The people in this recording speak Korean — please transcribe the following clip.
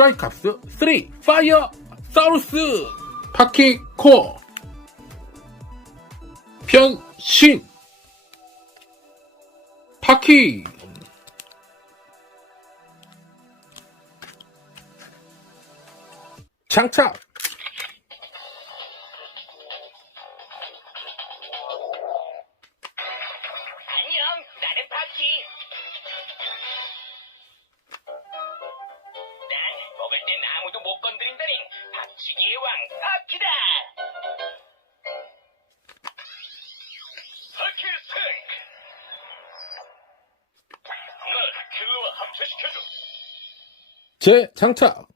트라이캅스 3 파이어사우루스 파키 코어 변신 파키 장착 안녕, 나는 파키. 난 먹을 땐 아무도 못 건드린다는 박치기의 왕 파키다. 파키 스탱크. 널 킬러와 합체시켜줘. 재장착